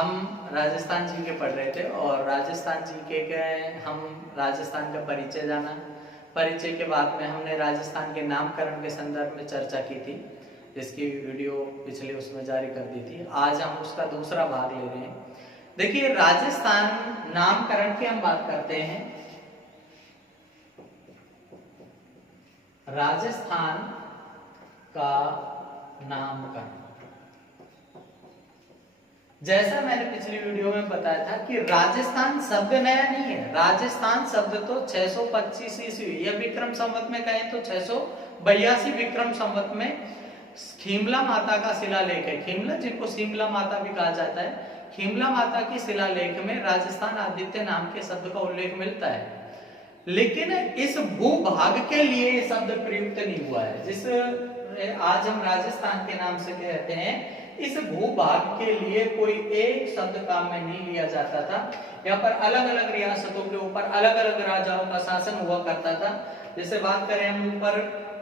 हम राजस्थान जी के पढ़ रहे थे और राजस्थान जी के हम राजस्थान का परिचय जाना। परिचय के बाद में हमने राजस्थान के नामकरण के संदर्भ में चर्चा की थी, जिसकी वीडियो पिछले उसमें जारी कर दी थी। आज हम उसका दूसरा भाग ले रहे हैं। देखिए, राजस्थान नामकरण की हम बात करते हैं। राजस्थान का नामकरण, जैसा मैंने पिछली वीडियो में बताया था कि राजस्थान शब्द नया नहीं है। राजस्थान शब्द तो 625 ईस्वी या विक्रम संवत में कहें तो 682 विक्रम संवत में खीमला माता का शिलालेख है। खीमला, जिनको शिमला माता भी कहा जाता है, खीमला माता की शिलालेख में राजस्थान आदित्य नाम के शब्द का उल्लेख मिलता है। लेकिन इस भूभाग के लिए ये शब्द प्रयुक्त नहीं हुआ है। जिस आज हम राजस्थान के नाम से कहते हैं, इस भूभाग के लिए कोई एक शब्द काम में नहीं लिया जाता था। यहाँ पर अलग अलग रियासतों के ऊपर अलग अलग राजाओं का शासन हुआ करता था। जैसे बात करें हम ऊपर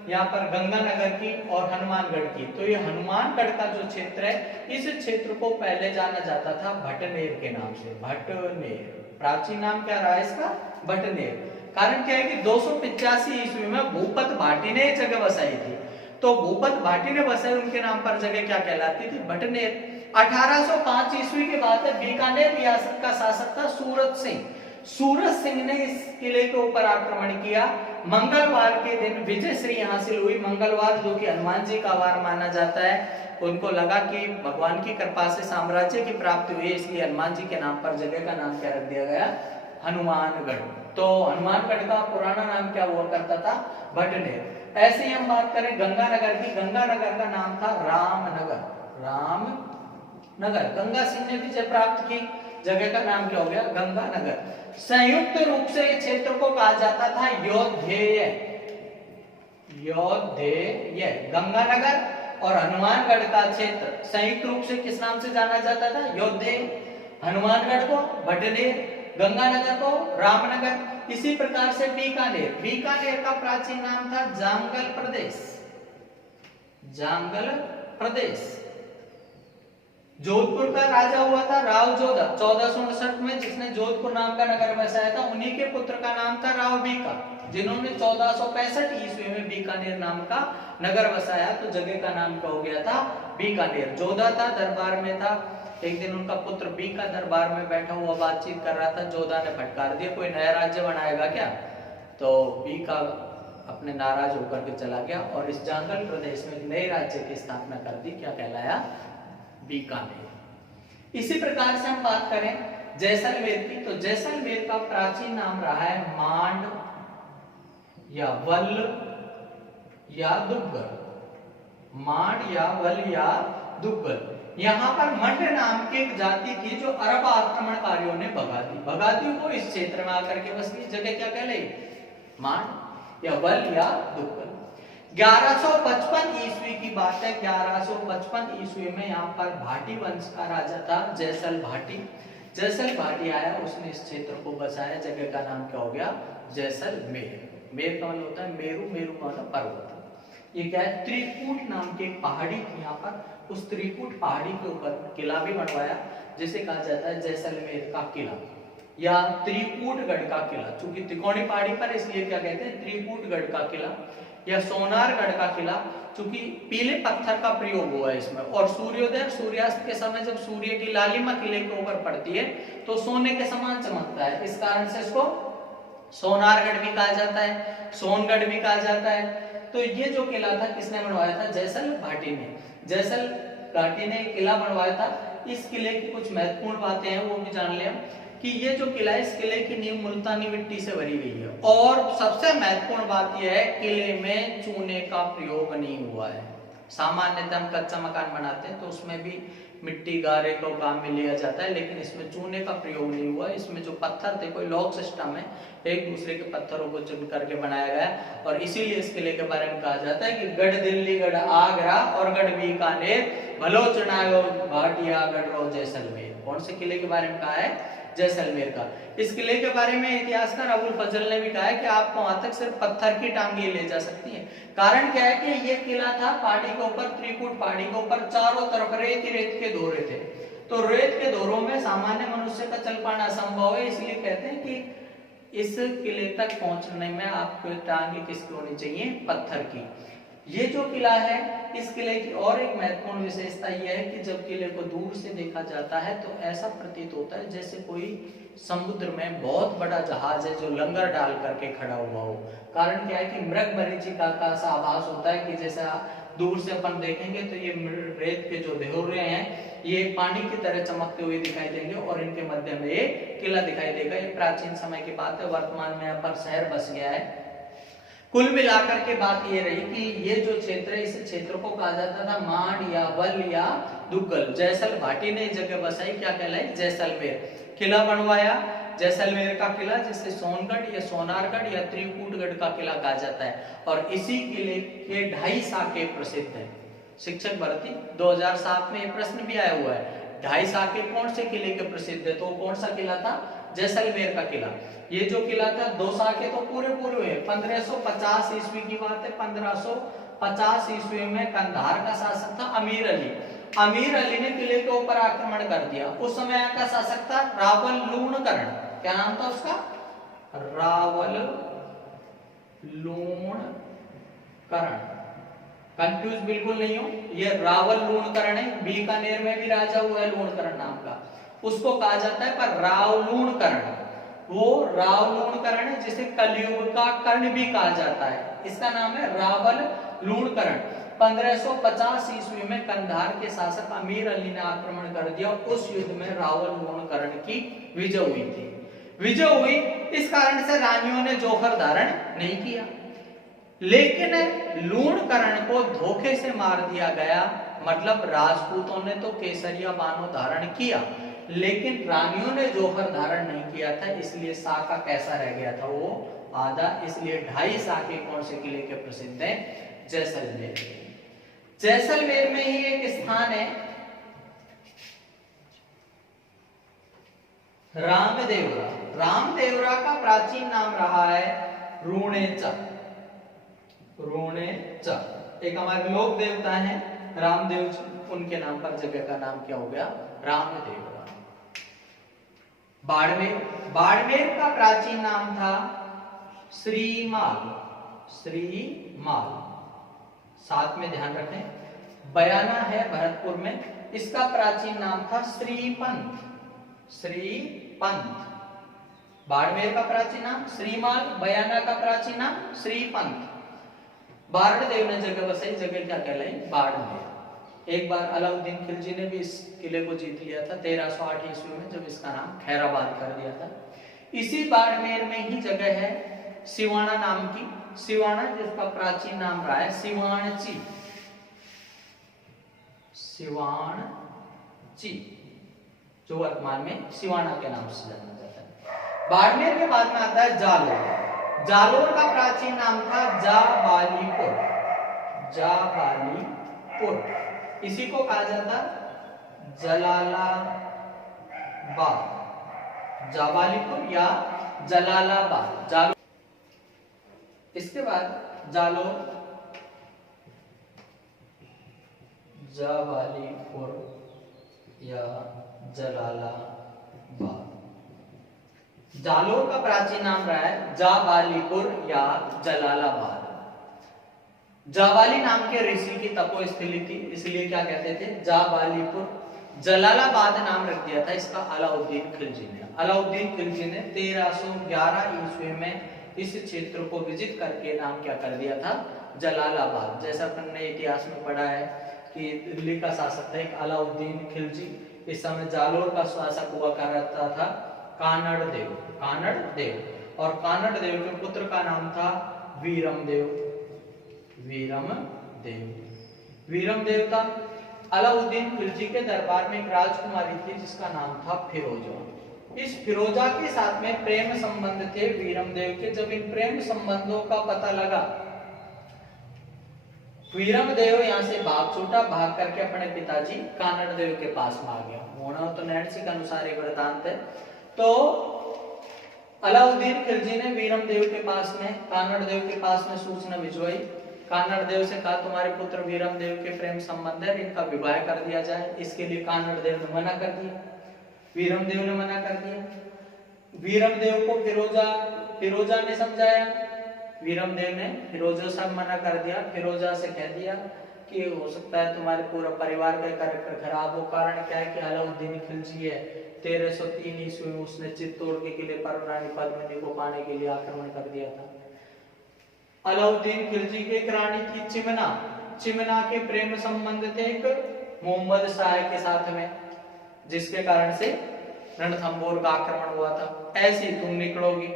यहाँ पर गंगानगर की और हनुमानगढ़ की, तो ये हनुमानगढ़ का जो क्षेत्र है, इस क्षेत्र को पहले जाना जाता था भटनेर के नाम से। भटनेर प्राचीन नाम क्या रहा है इसका? भटनेर। कारण क्या है कि 285 ईस्वी में भूपत भाटी ने जगह बसाई थी, तो भूपत भाटी ने बसाई, उनके नाम पर जगह क्या कहलाती थी? भटनेर। 1805 ईस्वी के बाद बीकानेर रियासत का शासक था सूरत सिंह। सूरत सिंह ने इस किले के ऊपर आक्रमण किया। मंगलवार के दिन विजयश्री हासिल हुई। मंगलवार, जो कि हनुमान जी का वार माना जाता है, उनको लगा कि भगवान की कृपा से साम्राज्य की प्राप्ति हुई, इसलिए हनुमान जी के नाम पर जगह का नाम क्या रख दिया गया? हनुमानगढ़। तो हनुमानगढ़ का पुराना नाम क्या हुआ करता था? भटनेर। ऐसे ही हम बात करें गंगानगर की, गंगानगर का नाम था रामनगर। रामनगर, गंगा सिंह ने विजय प्राप्त की, जगह का नाम क्या हो गया? गंगानगर। संयुक्त रूप से इस क्षेत्र को कहा जाता था योद्धेय। योद्धेय, गंगानगर और हनुमानगढ़ का क्षेत्र संयुक्त रूप से किस नाम से जाना जाता था? योद्धेय। हनुमानगढ़ को भटनेर, गंगानगर को रामनगर। इसी प्रकार से बीकानेर, बीकानेर का प्राचीन नाम था जांगल प्रदेश। जांगल प्रदेश। जोधपुर का राजा हुआ था राव जोधा 1459 में, जिसने जोधपुर नाम का नगर बसाया था। उन्हीं के पुत्र का नाम था राव बीका, जिन्होंने 1465 ईस्वी में बीकानेर नाम का नगर बसाया। तो जगह का नाम क्या हो गया था? बीकानेर। जोधा था, दरबार में था। एक दिन उनका पुत्र बीका दरबार में बैठा हुआ बातचीत कर रहा था। जोधा ने फटकार दिया, कोई नया राज्य बनाएगा क्या? तो बीका अपने नाराज होकर के चला गया और इस जांगल प्रदेश में नए राज्य की स्थापना कर दी। क्या कहलाया? बीकानेर। इसी प्रकार से हम बात करें जैसलमेर की, तो जैसलमेर का प्राचीन नाम रहा है मांड या वल या दुग्गल। मांड या वल या दुग्गल। यहाँ पर मंड नाम की एक जाति थी जो अरब आक्रमणकारियों ने भगा दी। भगा दी वो इस क्षेत्र में आकर के बस गई। जगह क्या कहलाई? मांड या वल या दुग्गल। 1155 ईस्वी की बात है। 1155 ईस्वी में यहाँ पर भाटी वंश का राजा था जैसल भाटी। जैसल भाटी आया, उसने इस क्षेत्र को बसाया। जगह का नाम क्या हो गया? जैसलमेर। मेर का मतलब होता है मेरू, मेरू का मतलब पर्वत। ये क्या है? त्रिकूट नाम की एक पहाड़ी थी यहाँ पर। उस त्रिकूट पहाड़ी के ऊपर किला भी बनवाया, जिसे कहा जाता है जैसलमेर का किला या त्रिकूटगढ़ का किला। चूंकि त्रिकोणी पहाड़ी पर, इसलिए क्या कहते हैं? त्रिकूटगढ़ का किला या सोनारगढ़ का किला, चूंकि पीले पत्थर का प्रयोग हुआ है इसमें। और सूर्योदय और सूर्यास्त के समय जब सूर्य की लालिमा किले के ऊपर पड़ती है तो सोने के समान चमकता है। इस कारण से इसको सोनारगढ़ भी कहा जाता है, सोनगढ़ भी कहा जाता है। तो ये जो किला था, किसने बनवाया था? जैसल भाटी ने। जैसल भाटी ने किला बनवाया था। इस किले की कुछ महत्वपूर्ण बातें हैं, वो भी जान लिया कि ये जो किला है, इस किले की नींव मुल्तानी मिट्टी से भरी गई है। और सबसे महत्वपूर्ण बात यह है, किले में चूने का प्रयोग नहीं हुआ है। सामान्यतः हम कच्चा मकान बनाते हैं तो उसमें भी मिट्टी गारे को काम में लिया जाता है, लेकिन इसमें चूने का प्रयोग नहीं हुआ। इसमें जो पत्थर थे, कोई लॉक सिस्टम है, एक दूसरे के पत्थरों को चुन करके बनाया गया। और इसीलिए इस किले के बारे में कहा जाता है कि गढ़ दिल्ली, गढ़ आगरा और गढ़ बीकानेर, भलो चुनायो भाटिया गढ़ रो जैसलमेर। कौन से किले के बारे में कहा है? जैसलमेर का। इस किले के बारे में इतिहासकार अबुल फजल ने भी कहा है कि आपको वहां तक सिर्फ पत्थर की टांगे ले जा सकती हैं। कारण क्या है कि ये किला था पहाड़ी के ऊपर, त्रिकूट पहाड़ी के ऊपर, चारों तरफ रेत ही रेत के धोरे थे। तो रेत के दौरों में सामान्य मनुष्य का चल पाना असंभव है, इसलिए कहते हैं कि इस किले तक पहुंचने में आपको टांगे किसकी होनी चाहिए, पत्थर की। ये जो किला है, इस किले की और एक महत्वपूर्ण विशेषता यह है कि जब किले को दूर से देखा जाता है तो ऐसा प्रतीत होता है जैसे कोई समुद्र में बहुत बड़ा जहाज है जो लंगर डाल करके खड़ा हुआ हो। कारण क्या है कि मृग मरीचिका का सा आभास होता है कि जैसा दूर से अपन देखेंगे तो ये रेत के जो ढेउरे हैं ये पानी की तरह चमकते हुए दिखाई देंगे और इनके मध्य में ये किला दिखाई देगा। ये प्राचीन समय की बात है, वर्तमान में यहाँ पर शहर बस गया है। कुल मिलाकर के बात ये रही कि ये जो क्षेत्र है, इस क्षेत्र को कहा जाता था मांड या वल या दुग्गल। जैसल भाटी ने जगह बसाई, क्या कहलाई, जैसलमेर। किला बनवाया जैसलमेर का किला, जिसे सोनगढ़ या सोनारगढ़ या त्रिकूटगढ़ का किला कहा जाता है। और इसी किले के 2.5 साके प्रसिद्ध है। शिक्षक भर्ती 2007 में ये प्रश्न भी आया हुआ है, 2.5 साके कौन से किले के प्रसिद्ध है, तो कौन सा किला था, जैसलमेर का किला। ये जो किला था 2 साके तो पूरे हुए। 1550 ईस्वी की बात है, 1550 ईस्वी में कंधार का शासक था अमीर अली। अमीर अली ने किले के ऊपर आक्रमण कर दिया। उस समय का शासक था रावल लूणकरण। क्या नाम था उसका, रावल लूणकरण। कंफ्यूज बिल्कुल नहीं हो, ये रावल लूणकरण है। बीकानेर में भी राजा हुआ है लूणकरण नाम का, उसको कहा जाता है। पर राव लूणकरण, वो राव लूणकरण है जिसे कलयुग का कर्ण भी कहा जाता है। इसका नाम है रावल लूणकरण। 1550 ईस्वी में कंधार के शासक अमीर अली ने आक्रमण कर दिया। उस युद्ध में रावल लूणकरण की विजय हुई थी। विजय हुई, इस कारण से रानियों ने जौहर धारण नहीं किया, लेकिन लूणकरण को धोखे से मार दिया गया। मतलब राजपूतों ने तो केसरिया बानो धारण किया, लेकिन रानियों ने जौहर धारण नहीं किया था, इसलिए साका कैसा रह गया था, वो आधा। इसलिए 2.5 साके कौन से किले के प्रसिद्ध है, जैसलमेर। जैसलमेर में ही एक स्थान है रामदेवरा। रामदेवरा का प्राचीन नाम रहा है रूणेचा। रूणेचा एक हमारे लोक देवता है रामदेव, उनके नाम पर जगह का नाम क्या हो गया, रामदेवरा। बाड़मेर, बाड़मेर का प्राचीन नाम था श्रीमाल। श्रीमाल, साथ में ध्यान रखें। बयाना है भरतपुर में, इसका प्राचीन नाम था श्रीपंथ। श्रीपंथ, बाड़मेर का प्राचीन नाम श्रीमाल, बयाना का प्राचीन नाम श्रीपंथ। बारणदेव ने जगह बसाई, जगह क्या कहलाई, बाड़मेर। एक बार अलाउद्दीन खिलजी ने भी इस किले को जीत लिया था 1308 ईस्वी में, जब इसका नाम खैराबाद कर दिया था। इसी बाड़मेर में ही जगह है सिवाना नाम की। सिवाना जिसका प्राचीन नाम रहा है सिवाणची। सिवाणची, जो वर्तमान में सिवाना के नाम से जाना जाता है। बाड़मेर के बाद में आता है जालोर। जालोर का प्राचीन नाम था जाबालीपुर। जाबालीपुर, इसी को कहा जाता जलालाबाद। जाबालीपुर या जलालाबाद, जालोर। इसके बाद जालोर, जाबालीपुर या जलालाबाद। जालोर का प्राचीन नाम रहा है जाबालीपुर या जलालाबाद। जाबाली नाम के ऋषि की तपोस्थली थी, इसलिए क्या कहते थे, जाबालीपुर। जलालाबाद नाम रख दिया था इसका अलाउद्दीन खिलजी ने। अलाउद्दीन खिलजी ने 1311 ईस्वी में इस क्षेत्र को विजिट करके नाम क्या कर दिया था, जलालाबाद। जैसा हमने इतिहास में पढ़ा है कि दिल्ली का शासक था एक अलाउद्दीन खिलजी। इस समय जालोर का शासक हुआ करता था कानड़ देव। कानड़ देव, और कानड़ देव के पुत्र का नाम था वीरमदेव। वीरमदेव, वीरमदेव था। अलाउद्दीन खिलजी के दरबार में एक राजकुमारी थी जिसका नाम था फिरोजा। इस फिरोजा के साथ में प्रेम संबंध थे वीरमदेव के। जब इन प्रेम संबंधों का पता लगा, वीरमदेव यहाँ से भाग छूटा, भाग करके अपने पिताजी कानड़ देव के पास में आ गया। होना तो नैन्सी के अनुसार एक वृतांत है। तो अलाउद्दीन खिलजी ने वीरमदेव के पास में, कानड़ देव के पास में सूचना भिजवाई कानड़ देव से कहा तुम्हारे पुत्र वीरम देव के प्रेम संबंध है, इनका विवाह कर दिया जाए। इसके लिए कानड़ देव ने मना कर दिया, वीरम देव ने मना कर दिया। वीरम देव को फिरोजा ने समझाया, वीरम देव ने फिरोजा से मना कर दिया। फिरोजा से कह दिया कि हो सकता है तुम्हारे पूरा परिवार का कैरेक्टर खराब हो। कारण क्या है कि अलाउद्दीन खिलजी है 1303 ईस्वी में उसने चित्तौड़ के किले पर रानी पद्मिनी को पाने के लिए आक्रमण कर दिया था। अलाउद्दीन खिलजी की एक रानी थी चिमना, चिमना के प्रेम संबंध थे एक मोहम्मद शाह के साथ में, जिसके कारण से रणथंबोर का आक्रमण हुआ था। ऐसी तुम निकलोगी,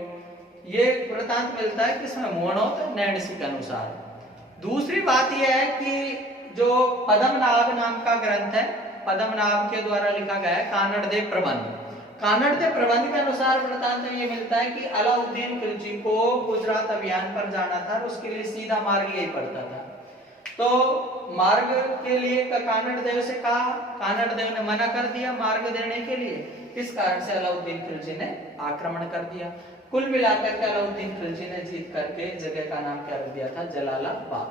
ये वृतांत मिलता है किसमें, मोहनोत नैणसी के अनुसार। दूसरी बात यह है कि जो पद्मनाभ नाम का ग्रंथ है, पद्मनाभ के द्वारा लिखा गया है कानड़ देव प्रबंध। कानड़ देव प्रबंध के अनुसार वृतांत में ये मिलता है कि अलाउद्दीन खिलजी को गुजरात अभियान पर जाना था और उसके लिए सीधा मार्ग यही पड़ता था। तो मार्ग के लिए कानड़ देव से कहा, कानड़ देव ने मना कर दिया मार्ग देने के लिए। इस कारण से अलाउद्दीन खिलजी ने आक्रमण कर दिया। कुल मिलाकर के अलाउद्दीन खिलजी ने जीत करके जगह का नाम क्या रख दिया था, जलालाबाद।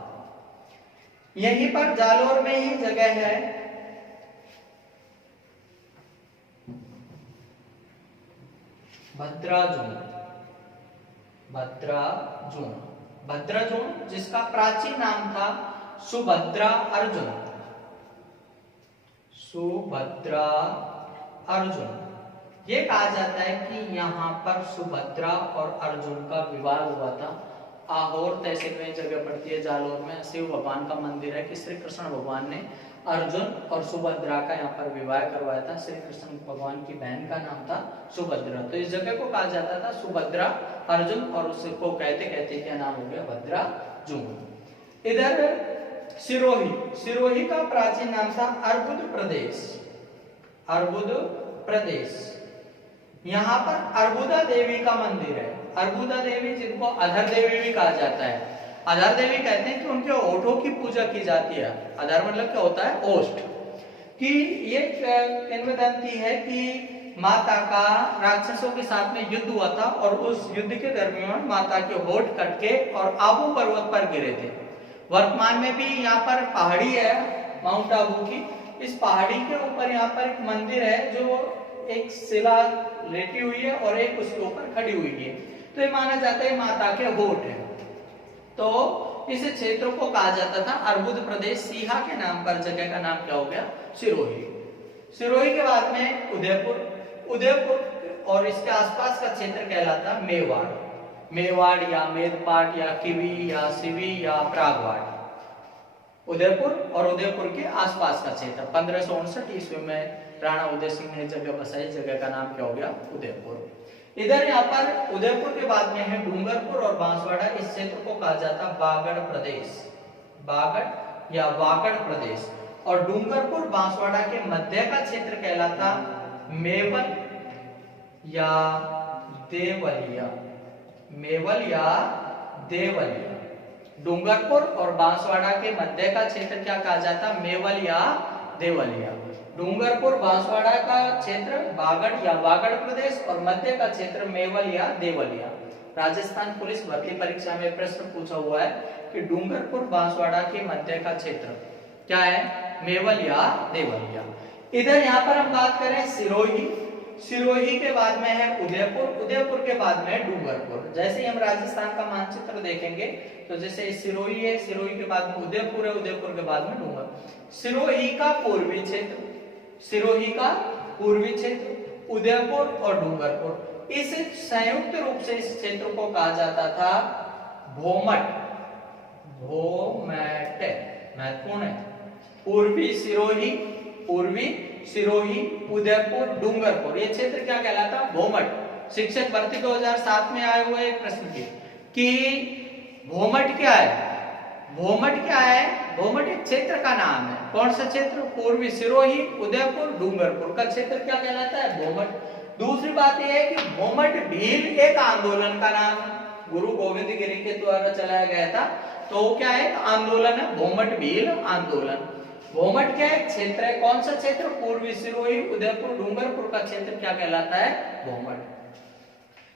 यहीं पर जालोर में ही जगह है भद्राजून, भद्राजून, भद्राजून जिसका प्राचीन नाम था सुभद्रा अर्जुन, सुभद्रा अर्जुन। ये कहा जाता है कि यहाँ पर सुभद्रा और अर्जुन का विवाह हुआ था। आहोर तहसील में जगह पड़ती है जालोर में, शिव भगवान का मंदिर है कि श्री कृष्ण भगवान ने अर्जुन और सुभद्रा का यहाँ पर विवाह करवाया था। श्री कृष्ण भगवान की बहन का नाम था सुभद्रा, तो इस जगह को कहा जाता था सुभद्रा अर्जुन, और उसको कहते कहते क्या नाम हो गया, भद्राजून। इधर सिरोही, सिरोही का प्राचीन नाम था अर्बुद प्रदेश, अर्बुद प्रदेश। यहाँ पर अर्बुदा देवी का मंदिर है। अर्बुदा देवी जिनको अधर देवी भी कहा जाता है। अधर देवी कहते हैं कि उनके ओठों की पूजा की जाती है। अधर मतलब क्या होता है, ओष्ठ। कि ये किंवदंती है कि माता का राक्षसों के साथ में युद्ध हुआ था और उस युद्ध के दरमियान माता के होठ कटके और आबू पर्वत पर गिरे थे। वर्तमान में भी यहाँ पर पहाड़ी है माउंट आबू की, इस पहाड़ी के ऊपर यहाँ पर एक मंदिर है जो एक शिला लेटी हुई है और एक उसके ऊपर खड़ी हुई है, तो ये माना जाता है माता के होठ है। तो इस क्षेत्र को कहा जाता था अर्बुद प्रदेश। सीहा के नाम पर जगह का नाम क्या हो गया, सिरोही। सिरोही के बाद में उदयपुर, उदयपुर और इसके आसपास का क्षेत्र कहलाता मेवाड़, मेवाड़ या मेदपाट या किवी या सिवी या प्रागवाड़। उदयपुर और उदयपुर के आसपास का क्षेत्र 1559 ईस्वी में राणा उदय सिंह ने जगह बसाई, जगह का नाम क्या हो गया, उदयपुर। इधर यहाँ पर उदयपुर के बाद में है डूंगरपुर और बांसवाड़ा। इस क्षेत्र को कहा जाता बागड़ प्रदेश, बागड़ या वागड़ प्रदेश। और डूंगरपुर बांसवाड़ा के मध्य का क्षेत्र कहलाता मेवल या देवलिया, मेवल या देवलिया। डूंगरपुर और बांसवाड़ा के मध्य का क्षेत्र क्या कहा जाता, मेवल या देवलिया। डूंगरपुर बांसवाड़ा का क्षेत्र बागड़ या वागड़ प्रदेश और मध्य का क्षेत्र मेवल या देवलिया। राजस्थान पुलिस भर्ती परीक्षा में प्रश्न पूछा हुआ है कि डूंगरपुर बांसवाड़ा के मध्य का क्षेत्र क्या है, मेवल या देवलिया। इधर यहाँ पर हम बात करें सिरोही, सिरोही के बाद में है उदयपुर, उदयपुर के बाद में है डूंगरपुर। जैसे ही हम राजस्थान का मानचित्र देखेंगे तो जैसे सिरोही है, सिरोही के बाद में उदयपुर है, उदयपुर के बाद में डूंगरपुर। सिरोही का पूर्वी क्षेत्र, सिरोही का पूर्वी क्षेत्र, उदयपुर और डूंगरपुर, इस संयुक्त रूप से इस क्षेत्र को कहा जाता था भोमट, भोमट महत्वपूर्ण है। पूर्वी सिरोही, पूर्वी सिरोही, उदयपुर, डूंगरपुर, ये क्षेत्र क्या कहलाता, भोमट। शिक्षक भर्ती 2007 में आए हुए एक प्रश्न के कि भोमट क्या है, भोमट क्या है, भोमट एक क्षेत्र का नाम है। कौन सा क्षेत्र, पूर्वी सिरोही, उदयपुर, डूंगरपुर का क्षेत्र क्या कहलाता है, भोमट। दूसरी बात यह है कि भोमट भील एक आंदोलन का नाम है, गुरु गोविंद गिरी के द्वारा चलाया गया था, तो क्या है, आंदोलन है भोमट भील आंदोलन। भोमट क्या है, क्षेत्र है। कौन सा क्षेत्र, पूर्वी सिरोही, उदयपुर, डूंगरपुर का क्षेत्र क्या कहलाता है, भोमट।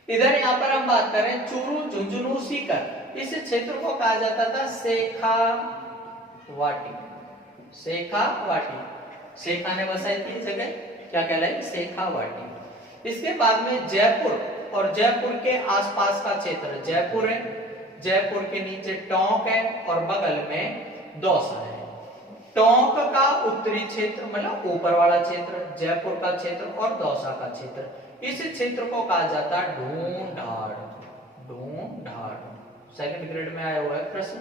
इधर यहाँ पर हम बात करें चूरू, झुंझुनू, सीकर। इस क्षेत्र को कहा जाता था शेखावाटी। शेखावाटी, शेखा ने बसाई थी जगह, क्या कहलाई? शेखावाटी। इसके बाद में जयपुर और जयपुर के आसपास का क्षेत्र, जयपुर है, जयपुर के नीचे टोंक है और बगल में दौसा है। टोंक का उत्तरी क्षेत्र मतलब ऊपर वाला क्षेत्र, जयपुर का क्षेत्र और दौसा का क्षेत्र, इस क्षेत्र को कहा जाता है ढूंढाड़। ढूंढाड़ सेकंड ग्रेड में आया हुआ है प्रश्न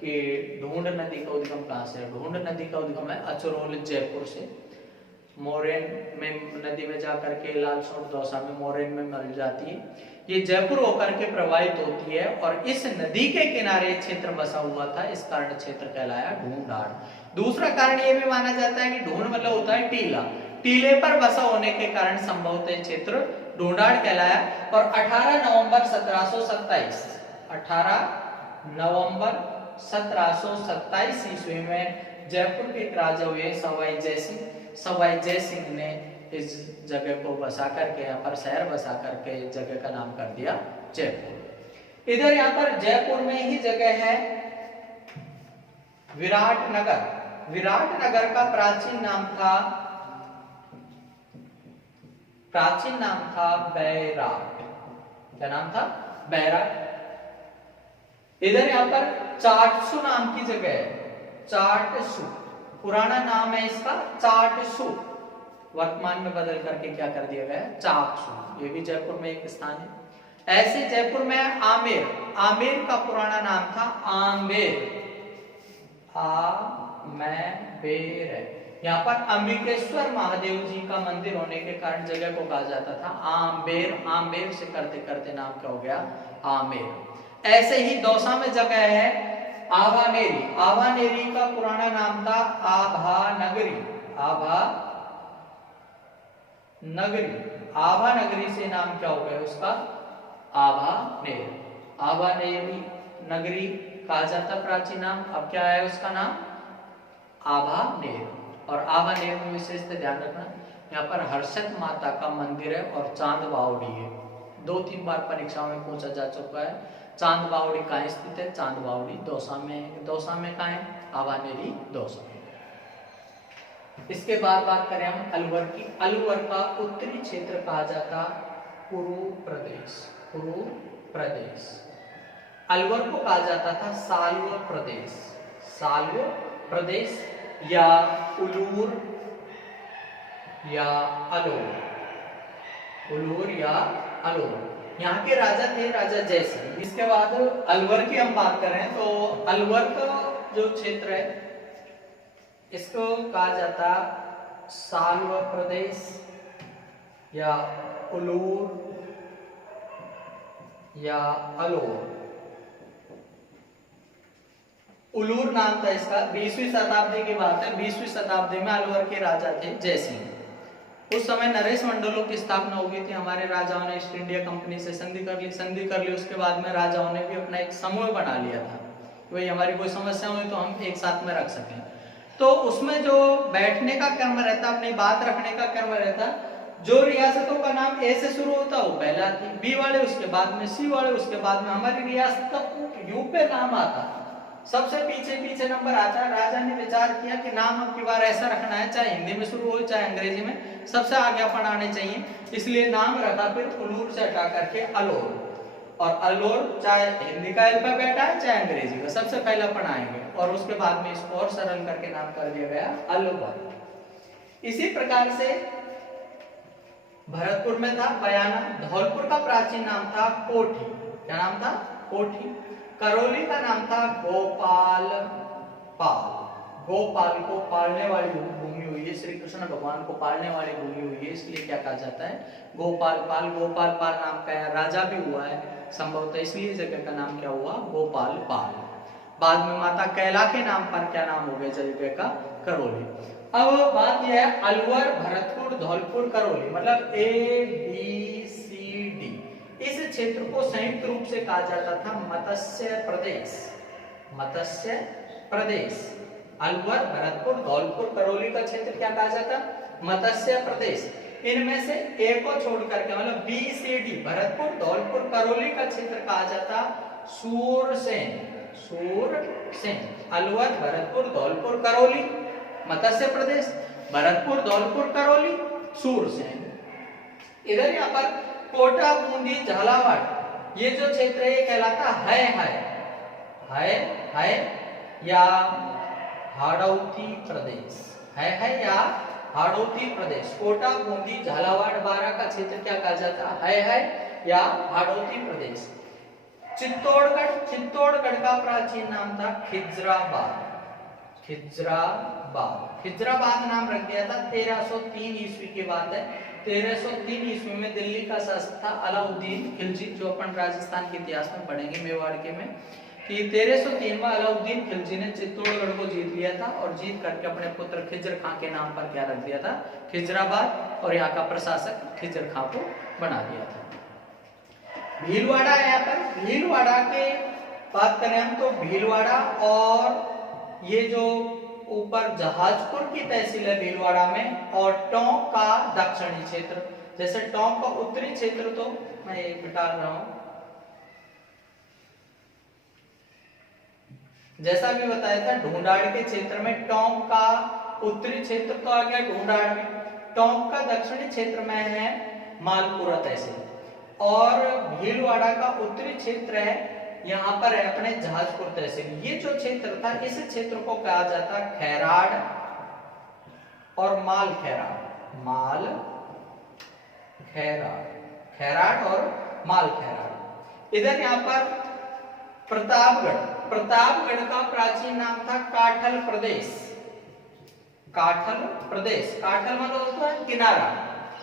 कि ढूंढ नदी का उद्गम कहां से है? ढूंढ नदी का उद्गम है अचरोल जयपुर से, मोरेन में नदी में जाकर के लालसोट दौसा में मोरेन में मिल जाती है। ये जयपुर होकर के प्रवाहित होती है और इस नदी के किनारे क्षेत्र बसा हुआ था, इस कारण क्षेत्र कहलाया ढूंढाड़। दूसरा कारण ये भी माना जाता है कि ढूंढ मतलब होता है टीला, टीले पर बसा होने के कारण संभवतः क्षेत्र ढूंढाड़ कहलाया। और 18 नवंबर 1727 ईस्वी में जयपुर के एक राजा हुए सवाई जयसिंह, सवाई जयसिंह ने इस जगह को बसा करके, यहाँ पर शहर बसा करके जगह का नाम कर दिया जयपुर। इधर यहाँ पर जयपुर में ही जगह है विराटनगर। विराटनगर का प्राचीन नाम था बैराट। क्या नाम था? बैराट। इधर यहाँ पर चाटसू नाम की जगह है, चाटसू, पुराना नाम है इसका चाटसू, वर्तमान में बदल करके क्या कर दिया गया है? चाकसू। ये भी जयपुर में एक स्थान है। ऐसे जयपुर में आमेर, आमेर का पुराना नाम था आमेर, आमेर है। यहाँ पर अंबिकेश्वर महादेव जी का मंदिर होने के कारण जगह को कहा जाता था आम्बेर। आम्बेर से करते करते नाम क्या हो गया? आमेर। ऐसे ही दौसा में जगह है आभानेरी। आभानेरी का पुराना नाम था आभानगरी। आभानगरी से नाम क्या हो गया उसका? आभानेर। आभानेरी नगरी कहा जाता प्राचीन नाम, अब क्या है उसका नाम? आभानेर। और आभानेर में विशेष ध्यान रखना, यहाँ पर हर्षद माता का मंदिर है और चांद बावड़ी है। 2-3 बार परीक्षाओं में पूछा जा चुका है। चांद बावड़ी कहाँ स्थित है? चांद बावड़ी दौसा में है। दौसा में कहाँ है? आभानेरी दौसा। इसके बाद बात करें हम अलवर की। अलवर का उत्तरी क्षेत्र कहा जाता कुरु प्रदेश। कुरु प्रदेश। अलवर को कहा जाता था साल्व प्रदेश। साल्व प्रदेश या उलूर या अलोर। उलूर या अलोर। यहाँ के राजा थे राजा जयसिंह। इसके बाद अलवर की हम बात करें तो अलवर का जो क्षेत्र है इसको कहा जाता साल्व प्रदेश या उलूर या अलोर। उलूर नाम था इसका। 20वीं शताब्दी की बात है। 20वीं शताब्दी में अलवर के राजा थे जयसिंह। उस समय नरेश मंडलों की स्थापना हो गई थी। हमारे राजाओं ने ईस्ट इंडिया कंपनी से संधि कर ली। उसके बाद में राजाओं ने भी अपना एक समूह बना लिया था, वही हमारी कोई समस्या हुई तो हम एक साथ में रख सकें। तो उसमें जो बैठने का क्रम रहता, अपनी बात रखने का क्रम रहता, जो रियासतों का नाम ए से शुरू होता वो पहला थी, बी वाले उसके बाद में, सी वाले उसके बाद में, हमारी रियासत का यू पे नाम आता, सबसे पीछे नंबर आता है। राजा ने विचार किया कि नाम अब की बार ऐसा रखना है, चाहे हिंदी में शुरू हो चाहे अंग्रेजी में, सबसे आगे अपन आने चाहिए, इसलिए नाम रखा फिर उलूर से हटा करके अलोर। और अलोर चाहे हिंदी का अल्फाबेट है चाहे अंग्रेजी का, सबसे पहले अपन आएंगे और उसके बाद में इसको और सरल करके नाम कर दिया गया अलवर। इसी प्रकार से भरतपुर में था बयाना। धौलपुर का प्राचीन नाम था कोठी। क्या नाम था? कोठी। करौली का नाम था गोपाल पाल। गोपाल को पालने वाली भूमि हुई है, श्री कृष्ण भगवान को पालने वाली भूमि हुई है, इसलिए क्या कहा जाता है? गोपाल पाल। गोपाल पाल नाम का राजा भी हुआ है संभवतः, इसलिए जगह का नाम क्या हुआ? गोपाल पाल। बाद में माता कैला के नाम पर क्या नाम हो गया जगह का? करौली। अब बात यह है अलवर, भरतपुर, धौलपुर, करौली मतलब ABCD, इस क्षेत्र को संयुक्त रूप से कहा जाता था मत्स्य प्रदेश। मत्स्य प्रदेश। अलवर, भरतपुर, धौलपुर, करौली का क्षेत्र क्या कहा जाता? मत्स्य प्रदेश। इनमें से एक को छोड़ करके मतलब BCD, भरतपुर, धौलपुर, करौली का क्षेत्र कहा जाता सूरसेन, सूरसेन। अलवर, भरतपुर, धौलपुर, करौली, मत्स्य प्रदेश, भरतपुर, धौलपुर, करौली, सूरसेन। इधर यहाँ पर कोटा, बूंदी, झालावाड़, ये जो क्षेत्र है ये कहलाता है या हाड़ौती प्रदेश, है या हाड़ौती प्रदेश। कोटा, बूंदी, झालावाड़, बारा का क्षेत्र क्या कहा जाता है या हाड़ौती प्रदेश। चित्तौड़गढ़, चित्तौड़गढ़ का प्राचीन नाम था खिजराबाद, खिजराबाद। खिजराबाद नाम रख दिया था 1303 ईस्वी की बात है। 1303 ईस्वी में दिल्ली का शासक था अलाउद्दीन खिलजी, जो अपन राजस्थान के इतिहास में पढ़ेंगे मेवाड़ के में, कि 1303 में अलाउद्दीन खिलजी ने चित्तौड़गढ़ को जीत लिया था और जीत करके अपने पुत्र खिजर खां के नाम पर क्या रख दिया था, खिजराबाद, और यहाँ का प्रशासक खिजर खां को बना दिया था। भीलवाड़ा है यहाँ पर। भीलवाड़ा के बात करें हम तो भीलवाड़ा और ये जो ऊपर जहाजपुर की तहसील है भीलवाड़ा में, और टोंक का दक्षिणी क्षेत्र, जैसे टोंक का उत्तरी क्षेत्र तो मैं ये मिटा रहा हूं, जैसा भी बताया था ढूंढाड़ के क्षेत्र में टोंक का उत्तरी क्षेत्र तो आ गया ढूंढाड़ में, टोंक का दक्षिणी क्षेत्र में है मालपुरा तहसील, और भीलवाड़ा का उत्तरी क्षेत्र है यहाँ पर है अपने जहाजपुर तहसील। ये जो क्षेत्र था इस क्षेत्र को कहा जाता खैराड़ और माल खैराड़, माल खैराड़, खैराड़ और माल खैराड़। इधर यहाँ पर प्रतापगढ़, प्रतापगढ़ का प्राचीन नाम था काठल प्रदेश, काठल प्रदेश। काठल मतलब होता है किनारा,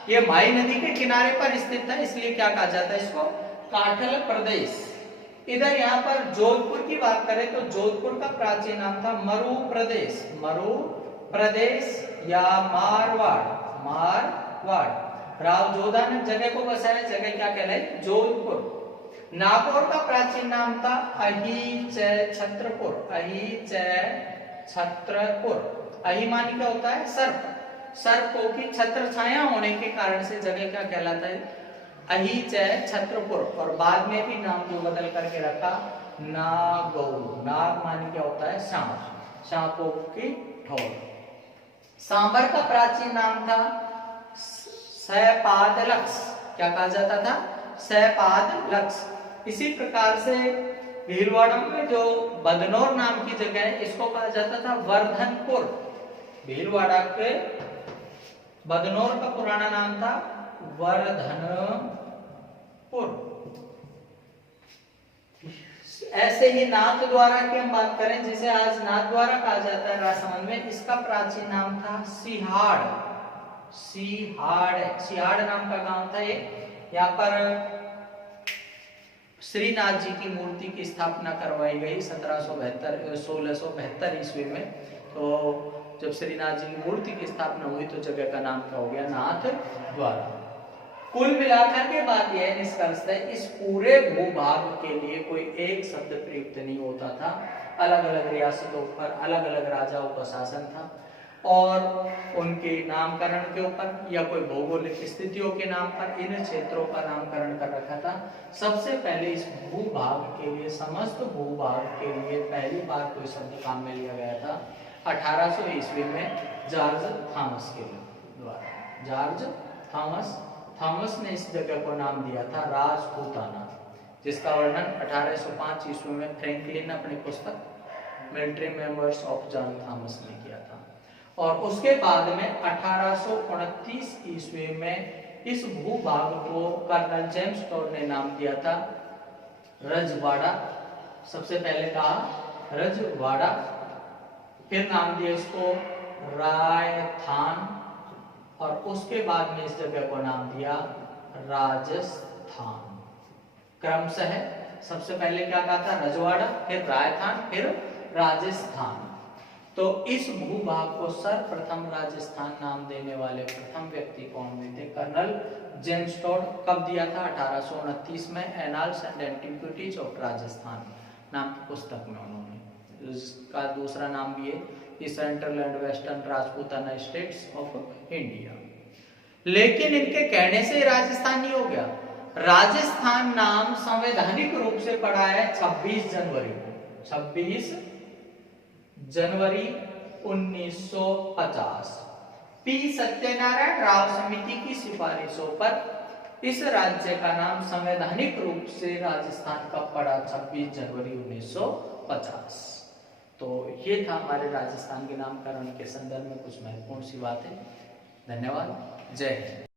ये माई नदी के किनारे पर स्थित था, इसलिए क्या कहा जाता है इसको, काठल प्रदेश। इधर यहाँ पर जोधपुर की बात करें तो जोधपुर का प्राचीन नाम था मरु प्रदेश, मरु प्रदेश या मारवाड़, मारवाड़। राव जोधा ने जगह को बसाया, जगह क्या कहलाई, जोधपुर। नागौर का प्राचीन नाम था अहीच छत्रपुर, अहीच छत्रपुर। अही मानी क्या होता है, सर्प, सर्पों की छत्र छाया होने के कारण से जगह क्या कहलाता है, अहीच छत्रपुर। और बाद में भी नाम जो बदल करके रखा नागौर, नाग मानी क्या होता है, सांप, सांपों की ठोर। सांबर का प्राचीन नाम था सैपादलक्स, क्या कहा जाता था, सैपादलक्स। इसी प्रकार से भीलवाड़ा में जो बदनौर नाम की जगह है इसको कहा जाता था वर्धनपुर। भीलवाड़ा के बदनौर का पुराना नाम था वर्धनपुर। ऐसे ही नाथद्वारा की हम बात करें, जिसे आज नाथद्वारा कहा जाता है राजसमंद में, इसका प्राचीन नाम था सिहाड़, सिहाड़, सिहाड़ नाम का गांव था ये। यहाँ पर श्रीनाथ जी की मूर्ति की स्थापना करवाई गई 1672 ईस्वी में। तो जब श्रीनाथ जी की मूर्ति की स्थापना हुई तो जगह का नाम क्या हो गया, नाथ द्वारा। कुल मिलाकर के बात यह निष्कर्ष है, इस पूरे भूभाग के लिए कोई एक शब्द प्रयुक्त नहीं होता था। अलग अलग रियासतों पर अलग अलग राजाओं का शासन था और उनके नामकरण के ऊपर या कोई भौगोलिक स्थितियों के नाम पर इन क्षेत्रों का नामकरण कर रखा था। सबसे पहले इस भूभाग के लिए, समस्त भूभाग के लिए पहली बार कोई शब्द काम में लिया गया था 1800 ईस्वी में जॉर्ज थॉमस के द्वारा। जॉर्ज थॉमस ने इस जगह को नाम दिया था राजपूताना, जिसका वर्णन 1805 ईस्वी में फ्रैंकलिन ने अपनी पुस्तक military memoirs of John Thomas ने किया था। और उसके बाद में 1829 ईस्वी में इस भूभाग को कर्नल जेम्स टॉड ने नाम दिया था रजवाड़ा। सबसे पहले कहा रजवाड़ा, फिर नाम दिया इसको रायथान, और उसके बाद में इस जगह को नाम दिया राजस्थान। क्रमशः सबसे पहले क्या कहा था, रजवाड़ा, फिर रायथान, फिर राजस्थान। तो इस भूभाग को सर्वप्रथम राजस्थान नाम देने वाले प्रथम व्यक्ति कौन हुए थे, कर्नल जेम्स टॉड। कब दिया था, 1829 में, annals and antiquities of Rajasthan नाम की पुस्तक में उन्होंने। इसका दूसरा नाम भी है central and western Rajputana states of India. लेकिन इनके कहने से राजस्थान नहीं हो गया, राजस्थान नाम संवैधानिक रूप से पड़ा है 26 जनवरी को, 26 जनवरी 1950 पी सत्यनारायण राव समिति की सिफारिशों पर इस राज्य का नाम संवैधानिक रूप से राजस्थान का पड़ा 26 जनवरी 1950। तो ये था हमारे राजस्थान के नामकरण के संदर्भ में कुछ महत्वपूर्ण सी बातें। धन्यवाद। जय हिंद।